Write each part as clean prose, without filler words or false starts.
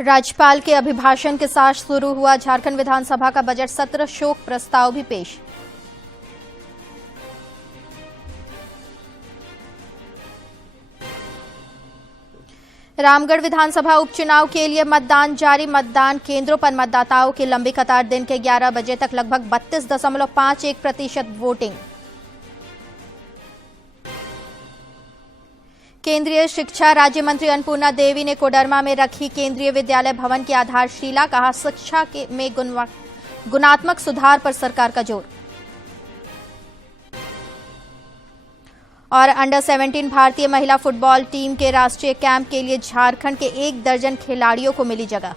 राज्यपाल के अभिभाषण के साथ शुरू हुआ झारखंड विधानसभा का बजट सत्र, शोक प्रस्ताव भी पेश। रामगढ़ विधानसभा उपचुनाव के लिए मतदान जारी, मतदान केंद्रों पर मतदाताओं की लंबी कतार। दिन के 11 बजे तक लगभग 32.51% वोटिंग। केंद्रीय शिक्षा राज्य मंत्री अन्नपूर्णा देवी ने कोडरमा में रखी केंद्रीय विद्यालय भवन की आधारशिला, कहा शिक्षा में गुणात्मक सुधार पर सरकार का जोर। और अंडर 17 भारतीय महिला फुटबॉल टीम के राष्ट्रीय कैंप के लिए झारखंड के 1 दर्जन खिलाड़ियों को मिली जगह।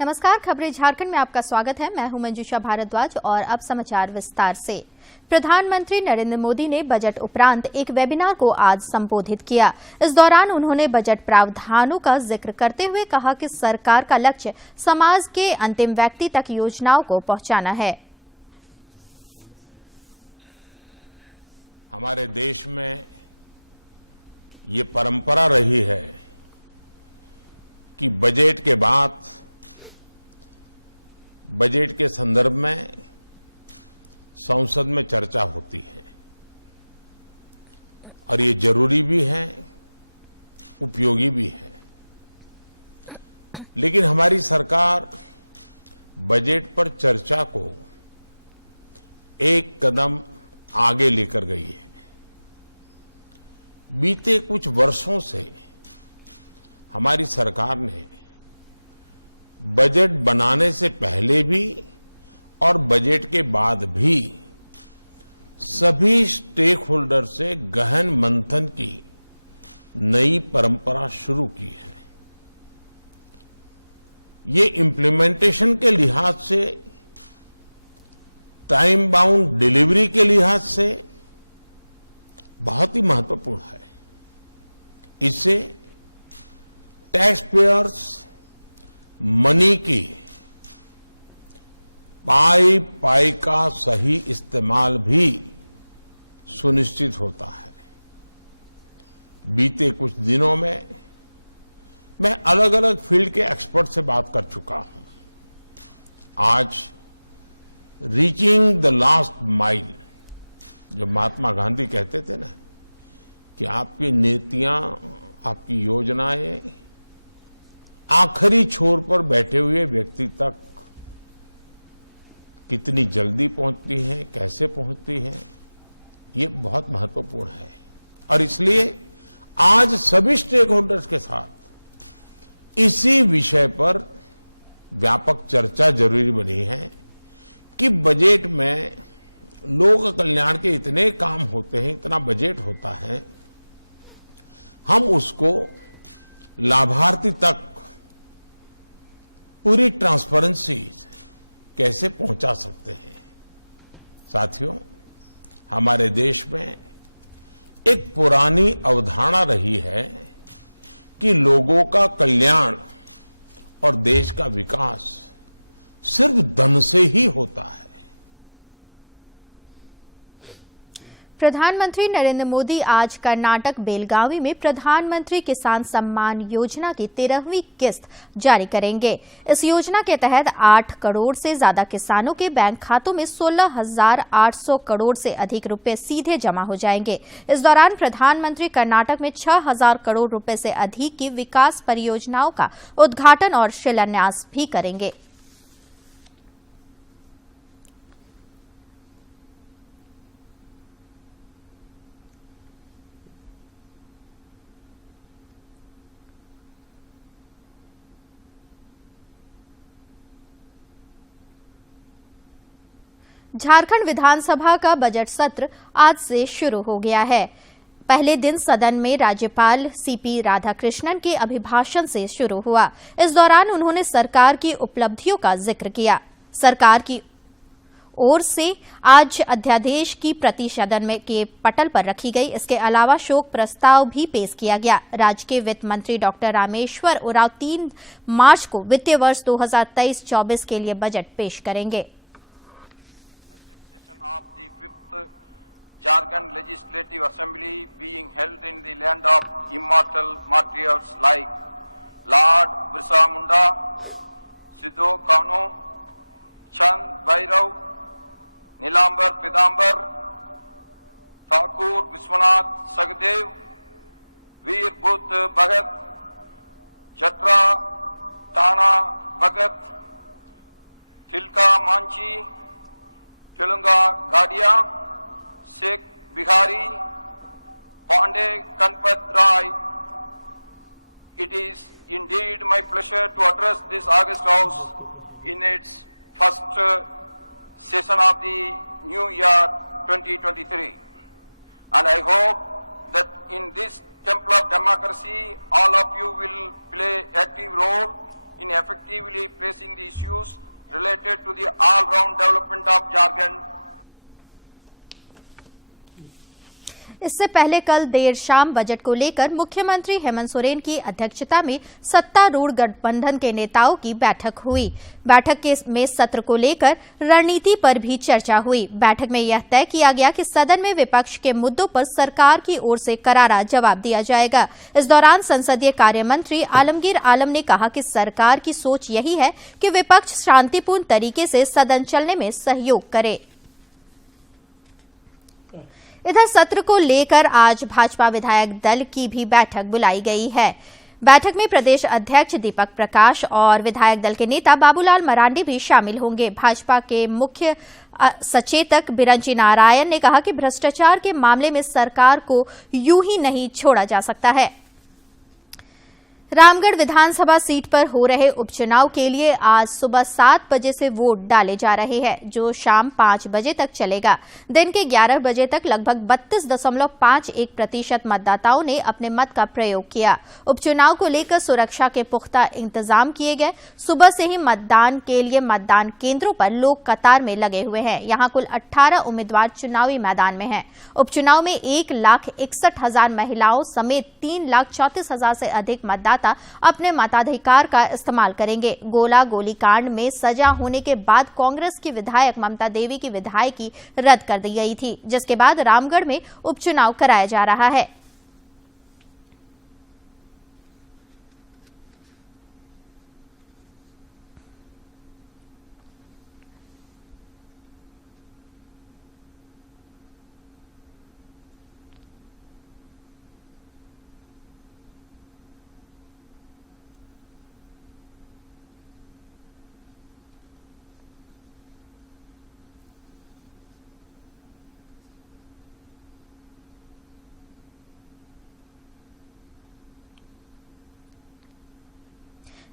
नमस्कार, खबरें झारखंड में आपका स्वागत है। मैं हूं मंजूषा भारद्वाज और अब समाचार विस्तार से। प्रधानमंत्री नरेंद्र मोदी ने बजट उपरांत एक वेबिनार को आज संबोधित किया। इस दौरान उन्होंने बजट प्रावधानों का जिक्र करते हुए कहा कि सरकार का लक्ष्य समाज के अंतिम व्यक्ति तक योजनाओं को पहुंचाना है। हमारे देश में ये परंपरा रही है कि बजट के बाद बजट के संदर्भ में संसद में चर्चा होती है और ये जरूरी भी है, उपयोगी भी है। लेकिन हमारी सरकार बजट पर चर्चा को एक कदम आगे लेकर गई है। बीते कुछ वर्षों से हमारी सरकार ने बजट बनाने से पहले भी और बजट के बाद भी सभी स्टेक होल्डर से गहन मंथन की नई परंपरा शुरू की है। ये इम्प्लीमेंटेशन के लिहाज से, टाइम बाउंड डिलीवरी के लिहाज से बहुत ही महत्वपूर्ण है। इससे टैक्स पेयर्स मनी की पाई पाई का सही इस्तेमाल भी सुनिश्चित होता है। बीते कुछ दिनों में मैं अलग अलग फील्ड के एक्सपर्ट से बात कर चुका हूं। आज रीचिंग द लास्ट माइल, जो महात्मा गांधी कहते थे ना कि आपकी नीतियां, आपकी योजनाएं आखिरी छोर पर बैठे हुए व्यक्ति तक कितनी जल्दी पहुंचती हैं, कैसे पहुंचती हैं, ये बहुत महत्वपूर्ण है। और इसलिए आज सभी स्टेक होल्डर्स के साथ इसी विषय पर व्यापक चर्चा जरूरी बनी है कि बजट में लोक कल्याण के इतने काम होते हैं, इतना बजट होता है, हम उसको लाभार्थी तक पूरी ट्रांसपेरेंसी कैसे पहुंचा सकते हैं। साथियों, हमारे देश में एक पुरानी अवधारणा रही है कि लोगों का कल्याण और देश का विकास सिर्फ धन से ही होता है। प्रधानमंत्री नरेंद्र मोदी आज कर्नाटक बेलगावी में प्रधानमंत्री किसान सम्मान योजना की 13वीं किस्त जारी करेंगे। इस योजना के तहत 8 करोड़ से ज्यादा किसानों के बैंक खातों में 16,800 करोड़ से अधिक रुपए सीधे जमा हो जाएंगे। इस दौरान प्रधानमंत्री कर्नाटक में 6,000 करोड़ रुपए से अधिक की विकास परियोजनाओं का उद्घाटन और शिलान्यास भी करेंगे। झारखंड विधानसभा का बजट सत्र आज से शुरू हो गया है। पहले दिन सदन में राज्यपाल सीपी राधाकृष्णन के अभिभाषण से शुरू हुआ। इस दौरान उन्होंने सरकार की उपलब्धियों का जिक्र किया। सरकार की ओर से आज अध्यादेश की प्रति सदन में के पटल पर रखी गई। इसके अलावा शोक प्रस्ताव भी पेश किया गया। राज्य के वित्त मंत्री डॉक्टर रामेश्वर उरांव 3 मार्च को वित्तीय वर्ष 2023-24 के लिए बजट पेश करेंगे। Jharkhand Legislative Assembly being held in the land of immortal martyrs like Lord Birsa Munda, Sidhu Kano, Chand Bhairav, Nilambar Pidambar, Thakur Vishwanath Sagdev, Veer Buddha Bhagat, Jatra Tana Bhagat, Tilka Manchi, Telunga Gadia, Sheikh Bihari, Pandey Kanpat Rai. It is indeed my pleasure to address this August House in its first session of the new year 2023. And I hope that in this temple of democracy, all of you will play active role in effectively facing the issues related to the all-round development of Jharkhand. इससे पहले कल देर शाम budget को लेकर मुख्यमंत्री हेमंत सोरेन की अध्यक्षता में सत्तारूढ़ गठबंधन के नेताओं की बैठक हुई। बैठक में सत्र को लेकर रणनीति पर भी चर्चा हुई। बैठक में यह तय किया गया कि सदन में विपक्ष के मुद्दों पर सरकार की ओर से करारा जवाब दिया जाएगा। इस दौरान संसदीय कार्य मंत्री आलमगीर आलम ने कहा कि सरकार की सोच यही है कि विपक्ष शांतिपूर्ण तरीके से सदन चलने में सहयोग करे। इधर सत्र को लेकर आज भाजपा विधायक दल की भी बैठक बुलाई गई है। बैठक में प्रदेश अध्यक्ष दीपक प्रकाश और विधायक दल के नेता बाबूलाल मरांडी भी शामिल होंगे। भाजपा के मुख्य सचेतक बिरंची नारायण ने कहा कि भ्रष्टाचार के मामले में सरकार को यूं ही नहीं छोड़ा जा सकता है। रामगढ़ विधानसभा सीट पर हो रहे उपचुनाव के लिए आज सुबह 7 बजे से वोट डाले जा रहे हैं, जो शाम 5 बजे तक चलेगा। दिन के 11 बजे तक लगभग 32.51% मतदाताओं ने अपने मत का प्रयोग किया। उपचुनाव को लेकर सुरक्षा के पुख्ता इंतजाम किए गए। सुबह से ही मतदान के लिए मतदान केंद्रों पर लोग कतार में लगे हुए हैं। यहां कुल 18 उम्मीदवार चुनावी मैदान में हैं। उपचुनाव में 1,61,000 महिलाओं समेत 3,34,000 से अधिक मतदाता अपने मताधिकार का इस्तेमाल करेंगे। गोला गोलीकांड में सजा होने के बाद कांग्रेस की विधायक ममता देवी की विधायकी रद्द कर दी गई थी, जिसके बाद रामगढ़ में उपचुनाव कराया जा रहा है।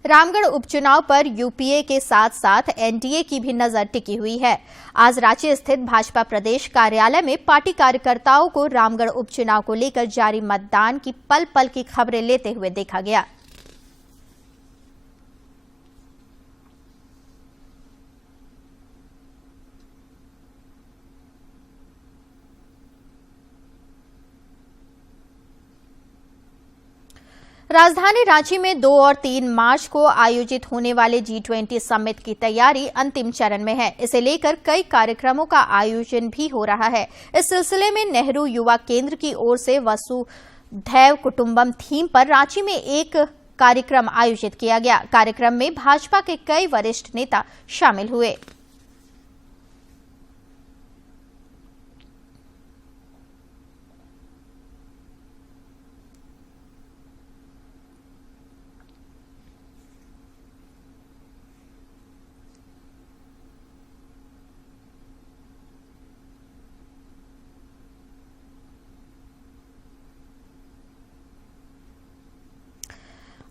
रामगढ़ उपचुनाव पर यूपीए के साथ साथ एनडीए की भी नजर टिकी हुई है। आज रांची स्थित भाजपा प्रदेश कार्यालय में पार्टी कार्यकर्ताओं को रामगढ़ उपचुनाव को लेकर जारी मतदान की पल पल की खबरें लेते हुए देखा गया। राजधानी रांची में 2 और 3 मार्च को आयोजित होने वाले G20 समिट की तैयारी अंतिम चरण में है। इसे लेकर कई कार्यक्रमों का आयोजन भी हो रहा है। इस सिलसिले में नेहरू युवा केंद्र की ओर से वसुधैव कुटुंबम थीम पर रांची में एक कार्यक्रम आयोजित किया गया। कार्यक्रम में भाजपा के कई वरिष्ठ नेता शामिल हुए।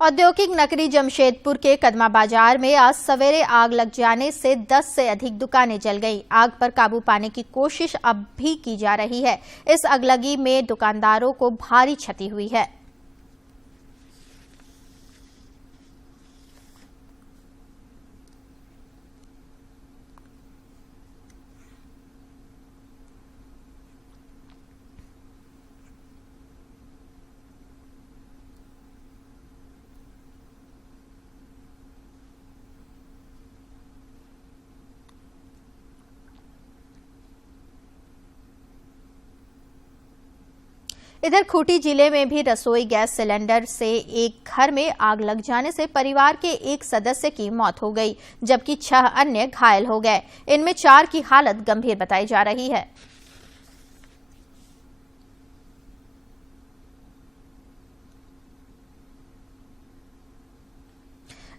औद्योगिक नगरी जमशेदपुर के कदमा बाजार में आज सवेरे आग लग जाने से 10 से अधिक दुकानें जल गईं। आग पर काबू पाने की कोशिश अब भी की जा रही है। इस अगलगी में दुकानदारों को भारी क्षति हुई है। इधर खूंटी जिले में भी रसोई गैस सिलेंडर से एक घर में आग लग जाने से परिवार के एक सदस्य की मौत हो गई, जबकि 6 अन्य घायल हो गए। इनमें 4 की हालत गंभीर बताई जा रही है।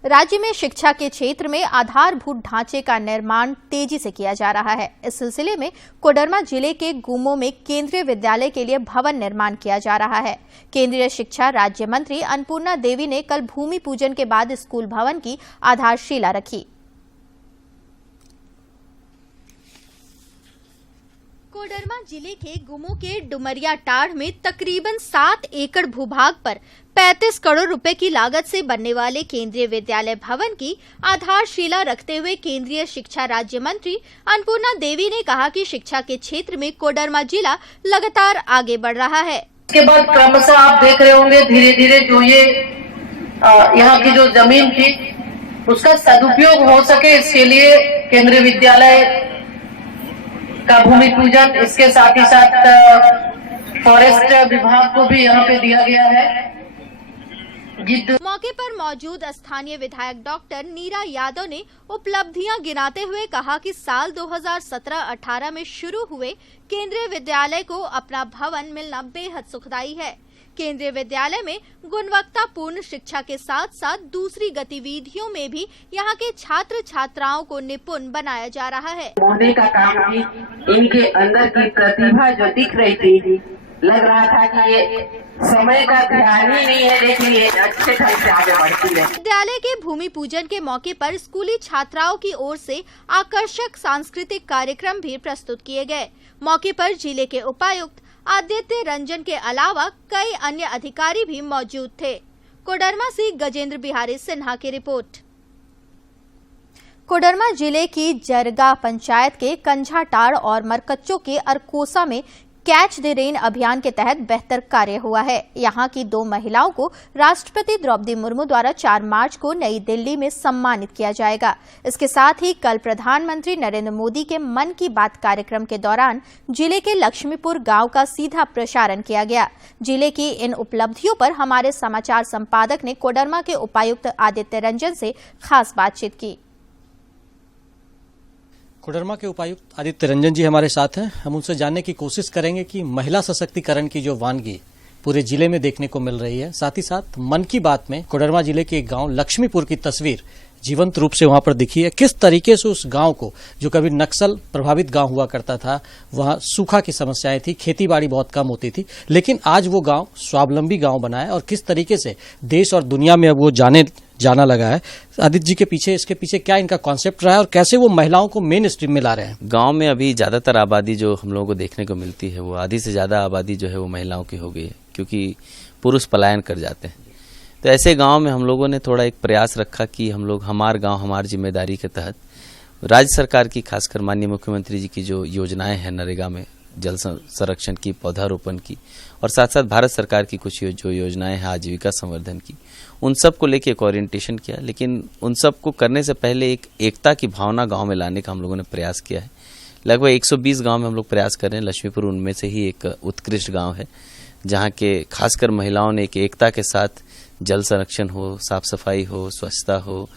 राज्य में शिक्षा के क्षेत्र में आधारभूत ढांचे का निर्माण तेजी से किया जा रहा है। इस सिलसिले में कोडरमा जिले के गुमो में केंद्रीय विद्यालय के लिए भवन निर्माण किया जा रहा है। केंद्रीय शिक्षा राज्य मंत्री अन्नपूर्णा देवी ने कल भूमि पूजन के बाद स्कूल भवन की आधारशिला रखी। कोडरमा जिले के गुमो के डुमरिया टाढ़ में तकरीबन 7 एकड़ भूभाग पर 35 करोड़ रुपए की लागत से बनने वाले केंद्रीय विद्यालय भवन की आधारशिला रखते हुए केंद्रीय शिक्षा राज्य मंत्री अन्नपूर्णा देवी ने कहा कि शिक्षा के क्षेत्र में कोडरमा जिला लगातार आगे बढ़ रहा है। इसके बाद क्रमशः आप देख रहे होंगे धीरे धीरे जो ये यहाँ की जो जमीन थी उसका सदुपयोग हो सके, इसके लिए केंद्रीय विद्यालय का भूमि पूजन, इसके साथ ही साथ फॉरेस्ट विभाग को भी यहाँ पे दिया गया है। मौके पर मौजूद स्थानीय विधायक डॉक्टर नीरा यादव ने उपलब्धियां गिनाते हुए कहा कि साल 2017-18 में शुरू हुए केंद्रीय विद्यालय को अपना भवन मिलना बेहद सुखदायी है। केंद्रीय विद्यालय में गुणवत्तापूर्ण शिक्षा के साथ साथ दूसरी गतिविधियों में भी यहाँ के छात्र छात्राओं को निपुण बनाया जा रहा है। मोहने का काम भी इनके अंदर की प्रतिभा जो दिख रही थी, लग रहा था कि ये समय का ध्यान ही नहीं है, लेकिन ये अच्छे ढंग से आगे बढ़ती है। विद्यालय के भूमि पूजन के मौके पर स्कूली छात्राओं की ओर से आकर्षक सांस्कृतिक कार्यक्रम भी प्रस्तुत किए गए। मौके पर जिले के उपायुक्त आदित्य रंजन के अलावा कई अन्य अधिकारी भी मौजूद थे। कोडरमा से गजेंद्र बिहारी सिन्हा की रिपोर्ट। कोडरमा जिले की जरगा पंचायत के कंझाटाड़ और मरकच्चो के अरकोसा में कैच द रेन अभियान के तहत बेहतर कार्य हुआ है। यहाँ की 2 महिलाओं को राष्ट्रपति द्रौपदी मुर्मू द्वारा 4 मार्च को नई दिल्ली में सम्मानित किया जाएगा। इसके साथ ही कल प्रधानमंत्री नरेंद्र मोदी के मन की बात कार्यक्रम के दौरान जिले के लक्ष्मीपुर गांव का सीधा प्रसारण किया गया। जिले की इन उपलब्धियों पर हमारे समाचार संपादक ने कोडरमा के उपायुक्त आदित्य रंजन से खास बातचीत की। कोडरमा के उपायुक्त आदित्य रंजन जी हमारे साथ हैं। हम उनसे जानने की कोशिश करेंगे कि महिला सशक्तिकरण की जो वानगी पूरे जिले में देखने को मिल रही है, साथ ही साथ मन की बात में कोडरमा जिले के एक गांव लक्ष्मीपुर की तस्वीर जीवंत रूप से वहां पर दिखी है। किस तरीके से उस गांव को, जो कभी नक्सल प्रभावित गांव हुआ करता था, वहां सूखा की समस्याएं थी, खेती बाड़ी बहुत कम होती थी, लेकिन आज वो गांव स्वावलंबी गांव बना है और किस तरीके से देश और दुनिया में अब वो जाना लगा है। आदित्य जी के पीछे, इसके पीछे क्या इनका कॉन्सेप्ट रहा है और कैसे वो महिलाओं को मेन स्ट्रीम में ला रहे हैं? गांव में अभी ज्यादातर आबादी जो हम लोगों को देखने को मिलती है, वो आधी से ज्यादा आबादी जो है वो महिलाओं की हो गई है, क्योंकि पुरुष पलायन कर जाते हैं। तो ऐसे गांव में हम लोगों ने थोड़ा एक प्रयास रखा कि हम लोग हमार गांव हमार जिम्मेदारी के तहत राज्य सरकार की, खासकर माननीय मुख्यमंत्री जी की जो योजनाएं हैं नरेगा में जल संरक्षण की, पौधारोपण की, और साथ साथ भारत सरकार की कुछ जो योजनाएं हैं आजीविका संवर्धन की, उन सब को लेके एक ओरिएंटेशन किया। लेकिन उन सब को करने से पहले एक एकता की भावना गांव में लाने का हम लोगों ने प्रयास किया है। लगभग 120 गांव में हम लोग प्रयास कर रहे हैं। लक्ष्मीपुर उनमें से ही एक उत्कृष्ट गांव है, जहां के खासकर महिलाओं ने एक एकता के साथ जल संरक्षण हो, साफ सफाई हो, स्वच्छता हो,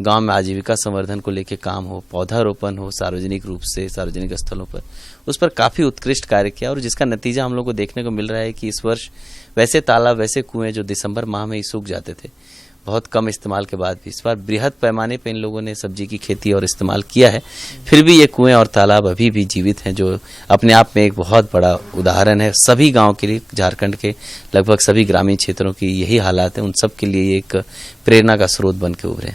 गांव में आजीविका संवर्धन को लेके काम हो, पौधारोपण हो, सार्वजनिक रूप से सार्वजनिक स्थलों पर, उस पर काफी उत्कृष्ट कार्य किया। और जिसका नतीजा हम लोग को देखने को मिल रहा है कि इस वर्ष वैसे तालाब, वैसे कुएं जो दिसंबर माह में ही सूख जाते थे, बहुत कम इस्तेमाल के बाद भी इस बार बृहद पैमाने पर इन लोगों ने सब्जी की खेती और इस्तेमाल किया है। फिर भी ये कुएं और तालाब अभी भी जीवित हैं, जो अपने आप में एक बहुत बड़ा उदाहरण है सभी गांव के लिए। झारखंड के लगभग सभी ग्रामीण क्षेत्रों की यही हालात है, उन सब के लिए एक प्रेरणा का स्रोत बन के उभरे।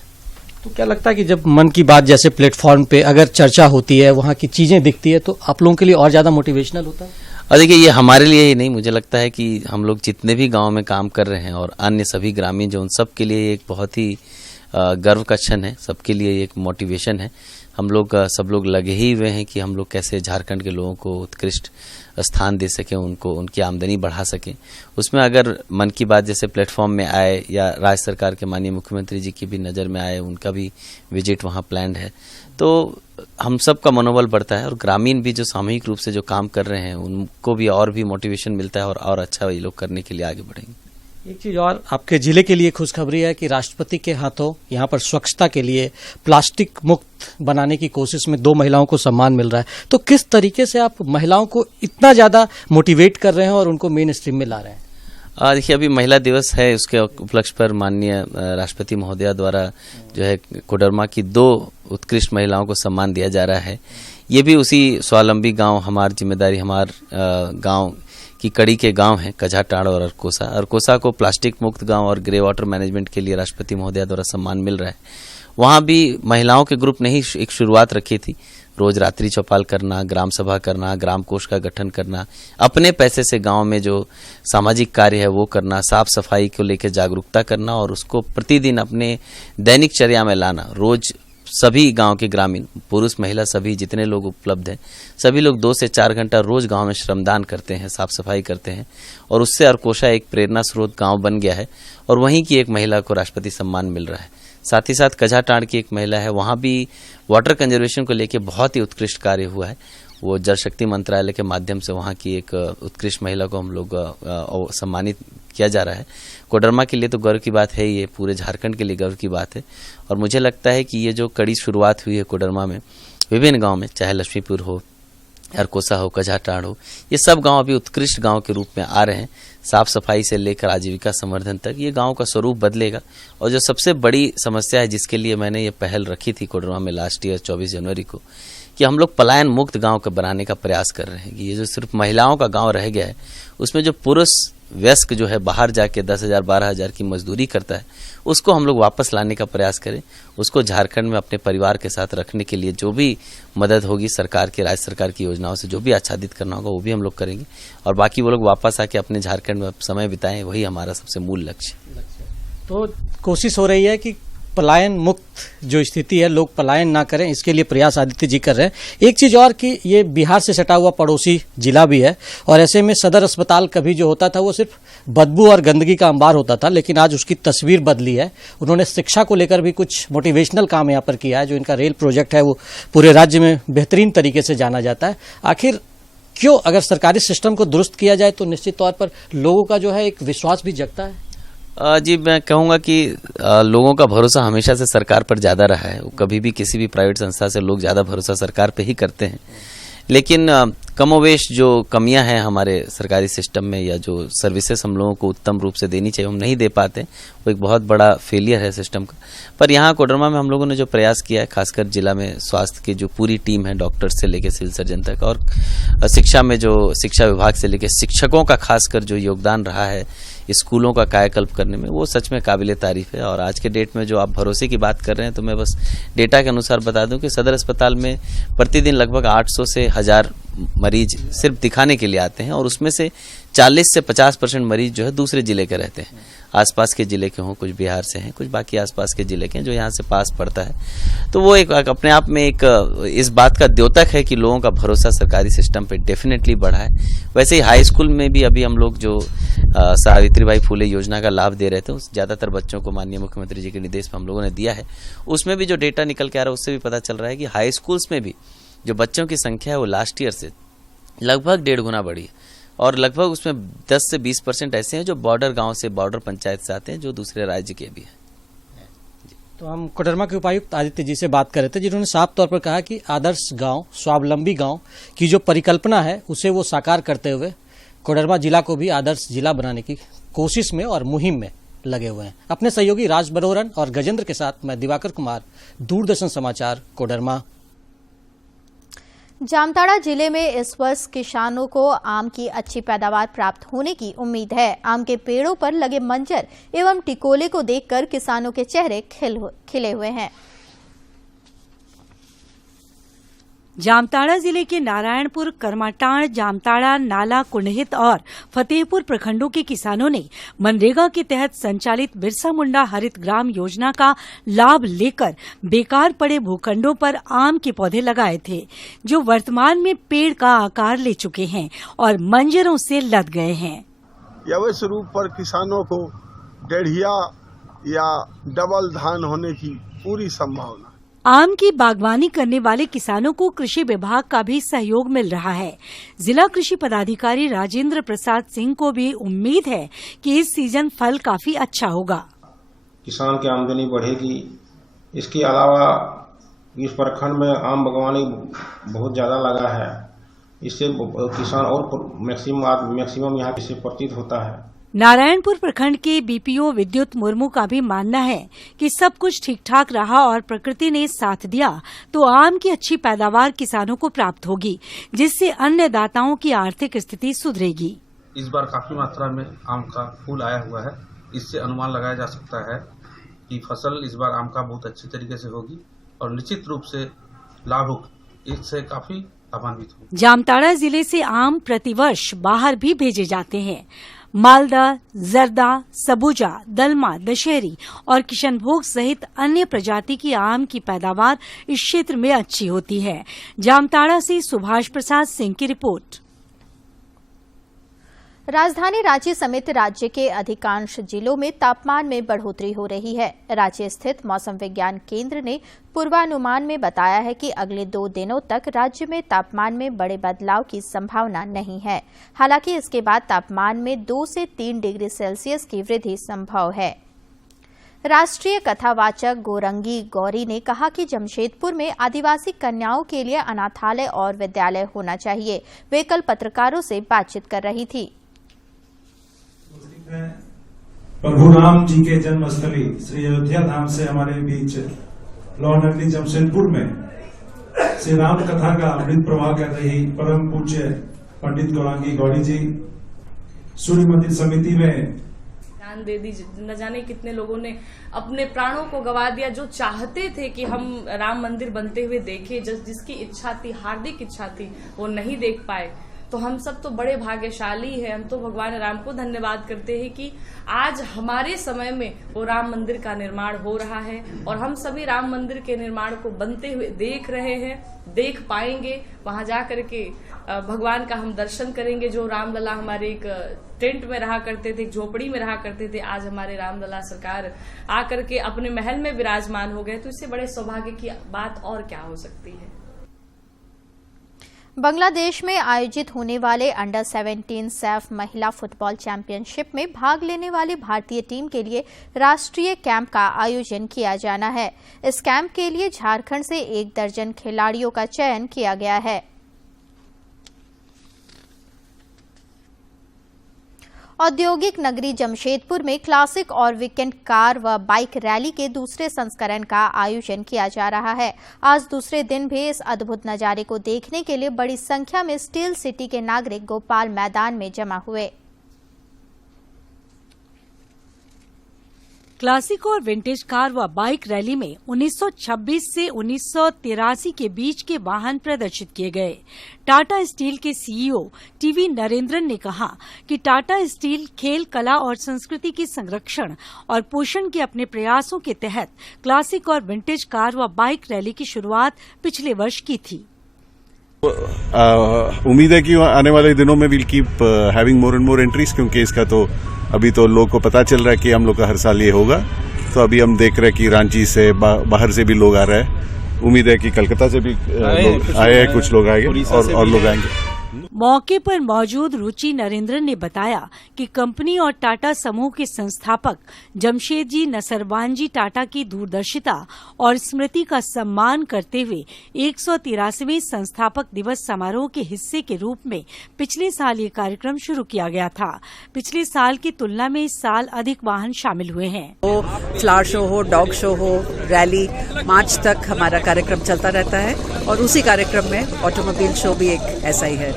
तो क्या लगता है कि जब मन की बात जैसे प्लेटफॉर्म पे अगर चर्चा होती है, वहां की चीजें दिखती है, तो आप लोगों के लिए और ज्यादा मोटिवेशनल होता है? और देखिए, ये हमारे लिए ही नहीं, मुझे लगता है कि हम लोग जितने भी गांव में काम कर रहे हैं और अन्य सभी ग्रामीण जो, उन सब के लिए एक बहुत ही गर्व का क्षण है, सबके लिए एक मोटिवेशन है। हम लोग सब लोग लगे ही हुए हैं कि हम लोग कैसे झारखंड के लोगों को उत्कृष्ट स्थान दे सकें, उनको उनकी आमदनी बढ़ा सकें। उसमें अगर मन की बात जैसे प्लेटफॉर्म में आए या राज्य सरकार के माननीय मुख्यमंत्री जी की भी नज़र में आए, उनका भी विजिट वहाँ प्लान्ड है, तो हम सब का मनोबल बढ़ता है और ग्रामीण भी जो सामूहिक रूप से जो काम कर रहे हैं उनको भी और भी मोटिवेशन मिलता है और अच्छा ये लोग करने के लिए आगे बढ़ेंगे। एक चीज और आपके जिले के लिए खुशखबरी है कि राष्ट्रपति के हाथों यहाँ पर स्वच्छता के लिए प्लास्टिक मुक्त बनाने की कोशिश में 2 महिलाओं को सम्मान मिल रहा है। तो किस तरीके से आप महिलाओं को इतना ज्यादा मोटिवेट कर रहे हैं और उनको मेन स्ट्रीम में ला रहे हैं? देखिए, अभी महिला दिवस है, उसके उपलक्ष्य पर माननीय राष्ट्रपति महोदया द्वारा जो है कोडरमा की 2 उत्कृष्ट महिलाओं को सम्मान दिया जा रहा है। ये भी उसी स्वावलंबी गांव हमार जिम्मेदारी हमार गांव की कड़ी के गांव हैं कझाटाड़ और अरकोसा। अरकोसा को प्लास्टिक मुक्त गांव और ग्रे वाटर मैनेजमेंट के लिए राष्ट्रपति महोदया द्वारा सम्मान मिल रहा है। वहां भी महिलाओं के ग्रुप ने ही एक शुरुआत रखी थी, रोज रात्रि चौपाल करना, ग्राम सभा करना, ग्राम कोष का गठन करना, अपने पैसे से गांव में जो सामाजिक कार्य है वो करना, साफ सफाई को लेकर जागरूकता करना और उसको प्रतिदिन अपने दैनिक चर्या में लाना। रोज सभी गांव के ग्रामीण पुरुष महिला सभी जितने लोग उपलब्ध हैं, सभी लोग 2 से 4 घंटा रोज गांव में श्रमदान करते हैं, साफ सफाई करते हैं और उससे अरकोसा एक प्रेरणा स्रोत गांव बन गया है और वहीं की एक महिला को राष्ट्रपति सम्मान मिल रहा है। साथ ही साथ कझाटाड़ की एक महिला है, वहां भी वाटर कंजर्वेशन को लेकर बहुत ही उत्कृष्ट कार्य हुआ है। वो जल शक्ति मंत्रालय के माध्यम से वहां की एक उत्कृष्ट महिला को हम लोग सम्मानित किया जा रहा है। कोडरमा के लिए तो गर्व की बात है, ये पूरे झारखंड के लिए गर्व की बात है और मुझे लगता है कि ये जो कड़ी शुरुआत हुई है कोडरमा में विभिन्न गांव में, चाहे लक्ष्मीपुर हो, अरकोसा हो, कझाटाड़ हो, ये सब गांव अभी उत्कृष्ट गांव के रूप में आ रहे हैं। साफ सफाई से लेकर आजीविका संवर्धन तक ये गांव का स्वरूप बदलेगा। और जो सबसे बड़ी समस्या है जिसके लिए मैंने ये पहल रखी थी कोडरमा में लास्ट ईयर 24 जनवरी को, कि हम लोग पलायन मुक्त गांव का बनाने का प्रयास कर रहे हैं कि ये जो सिर्फ महिलाओं का गांव रह गया है उसमें जो पुरुष वयस्क जो है बाहर जाके 10,000 12,000 की मजदूरी करता है उसको हम लोग वापस लाने का प्रयास करें। उसको झारखंड में अपने परिवार के साथ रखने के लिए जो भी मदद होगी सरकार के, राज्य सरकार की योजनाओं से जो भी आच्छादित करना होगा वो भी हम लोग करेंगे और बाकी वो लोग वापस आके अपने झारखंड में समय बिताएं, वही हमारा सबसे मूल लक्ष्य। तो कोशिश हो रही है कि पलायन मुक्त जो स्थिति है, लोग पलायन ना करें, इसके लिए प्रयास आदित्य जी कर रहे हैं। एक चीज और कि ये बिहार से सटा हुआ पड़ोसी जिला भी है और ऐसे में सदर अस्पताल कभी जो होता था वो सिर्फ बदबू और गंदगी का अंबार होता था, लेकिन आज उसकी तस्वीर बदली है। उन्होंने शिक्षा को लेकर भी कुछ मोटिवेशनल काम यहाँ पर किया है। जो इनका रेल प्रोजेक्ट है वो पूरे राज्य में बेहतरीन तरीके से जाना जाता है। आखिर क्यों, अगर सरकारी सिस्टम को दुरुस्त किया जाए तो निश्चित तौर पर लोगों का जो है एक विश्वास भी जगता है। जी, मैं कहूंगा कि लोगों का भरोसा हमेशा से सरकार पर ज्यादा रहा है। कभी भी किसी भी प्राइवेट संस्था से लोग ज्यादा भरोसा सरकार पे ही करते हैं, लेकिन कमोवेश जो कमियां हैं हमारे सरकारी सिस्टम में या जो सर्विसेज हम लोगों को उत्तम रूप से देनी चाहिए हम नहीं दे पाते, वो एक बहुत बड़ा फेलियर है सिस्टम का। पर यहाँ कोडरमा में हम लोगों ने जो प्रयास किया है, खासकर जिला में स्वास्थ्य की जो पूरी टीम है, डॉक्टर्स से लेकर सिविल सर्जन तक, और शिक्षा में जो शिक्षा विभाग से लेकर शिक्षकों का खासकर जो योगदान रहा है स्कूलों का कायाकल्प करने में, वो सच में काबिले तारीफ है। और आज के डेट में जो आप भरोसे की बात कर रहे हैं, तो मैं बस डेटा के अनुसार बता दूं कि सदर अस्पताल में प्रतिदिन लगभग 800 से 1000 मरीज सिर्फ दिखाने के लिए आते हैं और उसमें से 40 से 50% मरीज जो है दूसरे जिले के रहते हैं। आसपास के जिले के हों, कुछ बिहार से हैं, कुछ बाकी आसपास के जिले के हैं जो यहाँ से पास पड़ता है। तो वो एक अपने आप में एक इस बात का द्योतक है कि लोगों का भरोसा सरकारी सिस्टम पे डेफिनेटली बढ़ा है। वैसे ही हाई स्कूल में भी अभी हम लोग जो सावित्रीबाई फुले योजना का लाभ दे रहे थे, उस ज्यादातर बच्चों को माननीय मुख्यमंत्री जी के निर्देश पर हम लोगों ने दिया है। उसमें भी जो डेटा निकल के आ रहा है उससे भी पता चल रहा है कि हाई स्कूल्स में भी जो बच्चों की संख्या है वो लास्ट ईयर से लगभग 1.5 गुना बढ़ी है और लगभग उसमें 10 से 20% ऐसे हैं जो बॉर्डर गांव से, बॉर्डर पंचायत से आते हैं, जो दूसरे राज्य के भी हैं। तो हम कोडरमा के उपायुक्त आदित्य जी से बात कर रहे थे, जिन्होंने साफ तौर पर कहा कि आदर्श गांव, स्वावलंबी गांव की जो परिकल्पना है उसे वो साकार करते हुए कोडरमा जिला को भी आदर्श जिला बनाने की कोशिश में और मुहिम में लगे हुए हैं। अपने सहयोगी राज बरोरन और गजेंद्र के साथ मैं दिवाकर कुमार, दूरदर्शन समाचार, कोडरमा। जामताड़ा जिले में इस वर्ष किसानों को आम की अच्छी पैदावार प्राप्त होने की उम्मीद है। आम के पेड़ों पर लगे मंजर एवं टिकोले को देखकर किसानों के चेहरे खिले हुए हैं। जामताड़ा जिले के नारायणपुर, करमाटांड़, जामताड़ा, नाला, कुंडहित और फतेहपुर प्रखंडों के किसानों ने मनरेगा के तहत संचालित बिरसा मुंडा हरित ग्राम योजना का लाभ लेकर बेकार पड़े भूखंडों पर आम के पौधे लगाए थे, जो वर्तमान में पेड़ का आकार ले चुके हैं और मंजरों से लद गए हैं। अवश्य रूप पर किसानों को डेढ़िया या डबल धान होने की पूरी संभावना। आम की बागवानी करने वाले किसानों को कृषि विभाग का भी सहयोग मिल रहा है। जिला कृषि पदाधिकारी राजेंद्र प्रसाद सिंह को भी उम्मीद है कि इस सीजन फल काफी अच्छा होगा। किसान की आमदनी बढ़ेगी। इसके अलावा इस प्रखंड में आम बागवानी बहुत ज्यादा लगा है, इससे किसान और मैक्सिमम यहाँ से प्रतीत होता है। नारायणपुर प्रखंड के बीपीओ विद्युत मुर्मू का भी मानना है कि सब कुछ ठीक ठाक रहा और प्रकृति ने साथ दिया तो आम की अच्छी पैदावार किसानों को प्राप्त होगी, जिससे अन्नदाताओं की आर्थिक स्थिति सुधरेगी। इस बार काफी मात्रा में आम का फूल आया हुआ है। इससे अनुमान लगाया जा सकता है कि फसल इस बार आम का बहुत अच्छी तरीके से होगी और निश्चित रूप से लाभ होगा। इससे काफी लाभान्वित होगी। जामताड़ा जिले से आम प्रतिवर्ष बाहर भी भेजे जाते हैं। मालदा, जर्दा, सबूजा, दलमा, दशहरी और किशनभोग सहित अन्य प्रजाति की आम की पैदावार इस क्षेत्र में अच्छी होती है। जामताड़ा से सुभाष प्रसाद सिंह की रिपोर्ट। राजधानी रांची समेत राज्य के अधिकांश जिलों में तापमान में बढ़ोतरी हो रही है। रांची स्थित मौसम विज्ञान केंद्र ने पूर्वानुमान में बताया है कि अगले 2 दिनों तक राज्य में तापमान में बड़े बदलाव की संभावना नहीं है। हालांकि इसके बाद तापमान में 2 से 3 डिग्री सेल्सियस की वृद्धि संभव है। राष्ट्रीय कथावाचक गोरंगी गौरी ने कहा कि जमशेदपुर में आदिवासी कन्याओं के लिए अनाथालय और विद्यालय होना चाहिए। वे कल पत्रकारों से बातचीत कर रही थी। प्रभु राम जी के जन्मस्थली श्री अयोध्या धाम से हमारे बीच लौनगरी जमशेदपुर में श्री राम कथा का अमृत प्रवाह कर रही परम पूज्य पंडित गौरांगी गौरी जी सूर्य मंदिर समिति में ध्यान दे दी। न जाने कितने लोगों ने अपने प्राणों को गवा दिया, जो चाहते थे कि हम राम मंदिर बनते हुए देखें, जिसकी इच्छा थी, हार्दिक इच्छा थी, वो नहीं देख पाए। तो हम सब तो बड़े भाग्यशाली हैं। हम तो भगवान राम को धन्यवाद करते हैं कि आज हमारे समय में वो राम मंदिर का निर्माण हो रहा है और हम सभी राम मंदिर के निर्माण को बनते हुए देख रहे हैं, देख पाएंगे। वहां जाकर के भगवान का हम दर्शन करेंगे। जो रामलला हमारे एक टेंट में रहा करते थे, एक झोपड़ी में रहा करते थे, आज हमारे रामलला सरकार आकर के अपने महल में विराजमान हो गए। तो इससे बड़े सौभाग्य की बात और क्या हो सकती है। बांग्लादेश में आयोजित होने वाले अंडर 17 सैफ महिला फुटबॉल चैंपियनशिप में भाग लेने वाली भारतीय टीम के लिए राष्ट्रीय कैंप का आयोजन किया जाना है। इस कैंप के लिए झारखंड से 1 दर्जन खिलाड़ियों का चयन किया गया है। औद्योगिक नगरी जमशेदपुर में क्लासिक और वीकेंड कार व बाइक रैली के दूसरे संस्करण का आयोजन किया जा रहा है। आज दूसरे दिन भी इस अद्भुत नजारे को देखने के लिए बड़ी संख्या में स्टील सिटी के नागरिक गोपाल मैदान में जमा हुए। क्लासिक और विंटेज कार व बाइक रैली में 1926 से 1983 के बीच के वाहन प्रदर्शित किए गए। टाटा स्टील के सीईओ टीवी नरेंद्रन ने कहा कि टाटा स्टील खेल, कला और संस्कृति के संरक्षण और पोषण के अपने प्रयासों के तहत क्लासिक और विंटेज कार व बाइक रैली की शुरुआत पिछले वर्ष की थी। उम्मीद है कि आने वाले दिनों में will keep having more and more entries, क्योंकि इसका तो अभी तो लोगों को पता चल रहा है कि हम लोग का हर साल ये होगा। तो अभी हम देख रहे हैं कि रांची से बाहर से भी लोग आ रहे हैं। उम्मीद है कि कलकत्ता से भी लोग आए हैं, कुछ लोग आएंगे और लोग आएंगे। मौके पर मौजूद रुचि नरेंद्रन ने बताया कि कंपनी और टाटा समूह के संस्थापक जमशेदजी नसरवानजी टाटा की दूरदर्शिता और स्मृति का सम्मान करते हुए 183वें संस्थापक दिवस समारोह के हिस्से के रूप में पिछले साल ये कार्यक्रम शुरू किया गया था। पिछले साल की तुलना में इस साल अधिक वाहन शामिल हुए हैं। फ्लावर शो हो, डॉग शो हो, रैली, मार्च तक हमारा कार्यक्रम चलता रहता है और उसी कार्यक्रम में ऑटोमोबाइल शो भी एक ऐसा ही है,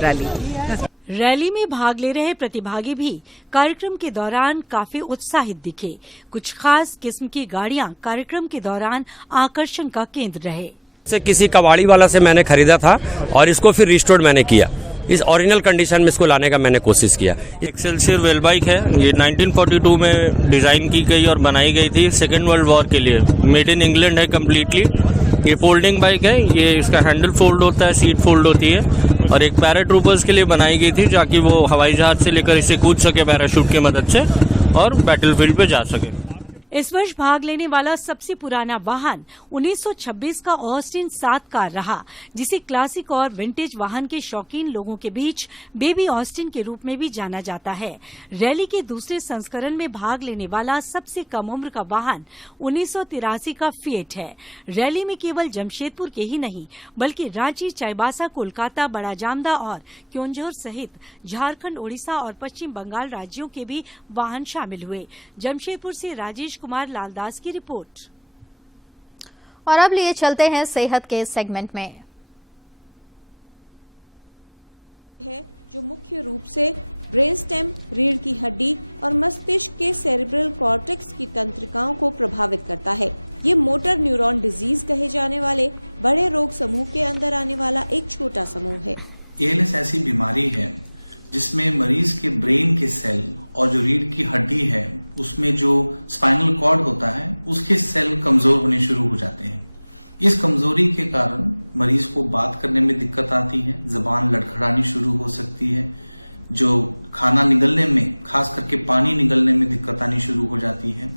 रैली में भाग ले रहे प्रतिभागी भी कार्यक्रम के दौरान काफी उत्साहित दिखे। कुछ खास किस्म की गाड़ियां कार्यक्रम के दौरान आकर्षण का केंद्र रहे। से किसी कबाड़ी वाला से मैंने खरीदा था और इसको फिर रिस्टोर्ड मैंने किया। इस ओरिजिनल कंडीशन में इसको लाने का मैंने कोशिश किया। एक्सेलसियर वेल बाइक है, ये 1942 में डिज़ाइन की गई और बनाई गई थी सेकेंड वर्ल्ड वॉर के लिए। मेड इन इंग्लैंड है कम्प्लीटली। ये फोल्डिंग बाइक है, ये इसका हैंडल फोल्ड होता है, सीट फोल्ड होती है और एक पैराट्रूपर्स के लिए बनाई गई थी ताकि वो हवाई जहाज से लेकर इसे कूद सके पैराशूट की मदद से और बैटलफील्ड पे जा सके। इस वर्ष भाग लेने वाला सबसे पुराना वाहन 1926 का ऑस्टिन 7 कार रहा, जिसे क्लासिक और विंटेज वाहन के शौकीन लोगों के बीच बेबी ऑस्टिन के रूप में भी जाना जाता है। रैली के दूसरे संस्करण में भाग लेने वाला सबसे कम उम्र का वाहन 1983 का फिएट है। रैली में केवल जमशेदपुर के ही नहीं बल्कि रांची, चाईबासा, कोलकाता, बड़ा जामदा और क्योंझर सहित झारखंड, ओडिशा और पश्चिम बंगाल राज्यों के भी वाहन शामिल हुए। जमशेदपुर से राजेश कुमार लालदास की रिपोर्ट। और अब लिए चलते हैं सेहत के सेगमेंट में। है जो मुख्य रूप से ब्रेन स्टेम, रीढ़ की हड्डी और मस्तिष्क के सेरेब्रल कॉर्टेक्स की तंत्रिकाओं को प्रभावित करता है। ये मोटर न्यूरॉन डिजीज कहे जाने वाले बड़े रोग समूह के अंदर आने वाला एक छोटा समूह है। ALS ऐसी बीमारी है जिसमें मरीज के ब्रेन के सेल और जो रीढ़ की हड्डी है उसमें जो स्पाइनल कॉर्ड होता है उसके सेल कमजोर होने शुरू हो जाते हैं। इस कमजोरी के कारण मरीज को बात करने में दिक्कत आती है, जबान लड़खड़ानी शुरू हो सकती है, जो खाना निगलने में, खास करके पानी निगलने में दिक्कत आनी शुरू हो जाती है।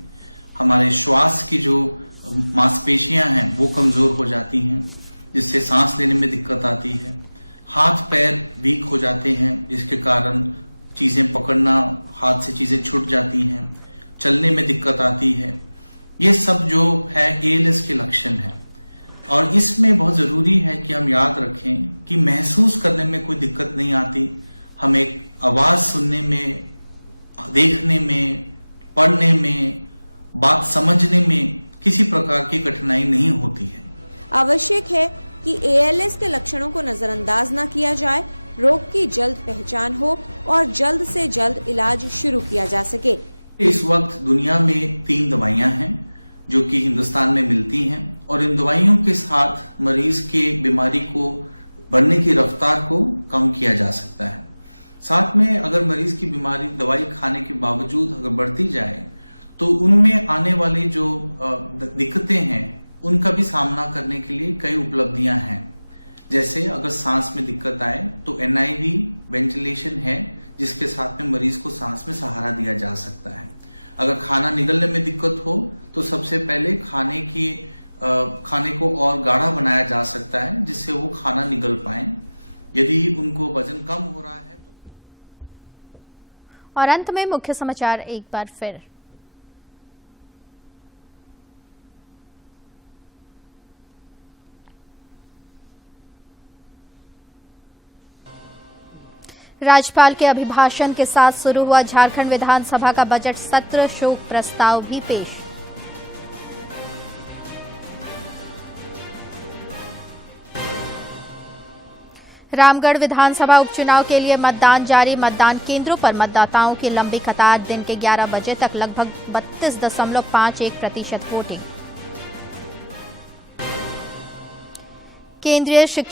हमारे श्वास की जो मांसपेशियां हैं वो कमजोर हो जाती हैं, जिससे सांस लेने में दिक्कत आती है। हाथ पैर वीक हो जाते हैं, जिसके कारण चीजें पकड़ना, हाथ से चीजें छूट जाती हैं, चलने में दिक्कत आती है। ये सब जो है ALS के लक्षण है और इसमें बहुत जरूरी है कि हम याद रखें कि महसूस करने में कोई दिक्कत नहीं आती। हम एक आवाज सुनने में, देखने में, पढ़ने में, बात समझने में किसी प्रकार की कठिनाई नहीं होती है। आवश्यक है कि ALS के लक्षणों को नजरअंदाज न किया जाए, रोग की जल्द पहचान हो और जल्द से जल्द इलाज शुरू किया जा सके। इस वक्त दुनिया में 3 दवाइयां हैं जो कि हिंदुस्तान में मिलती हैं और इन दवाइयों के साथ मरीज के बीमारी को बढ़ने की रफ्तार को कम किया जा सकता है। साथ में अगर मरीज की बीमारी दवाई खाने के बावजूद अगर बढ़ती जाए तो उनमें आने वाली जो दिक्कतें हैं उनका भी सामना करने के लिए कई उपलब्धियां हैं। जैसे अगर सांस में दिक्कत आए तो NIV वेंटिलेशन है, जिसके साथ में मरीज को सांस में सहारा दिया जा सकता है। अगर खाना निगलने में दिक्कत हो तो सबसे पहले खाने को और गाढ़ा बनाया जा सकता है, जिससे वो खाना निगल पाए। यदि उनको वजन कम हो रहा है तो। और अंत में मुख्य समाचार एक बार फिर। राज्यपाल के अभिभाषण के साथ शुरू हुआ झारखंड विधानसभा का बजट सत्र, शोक प्रस्ताव भी पेश। रामगढ़ विधानसभा उपचुनाव के लिए मतदान जारी, मतदान केंद्रों पर मतदाताओं की लंबी कतार, दिन के 11 बजे तक लगभग 32.51% वोटिंग। केंद्रीय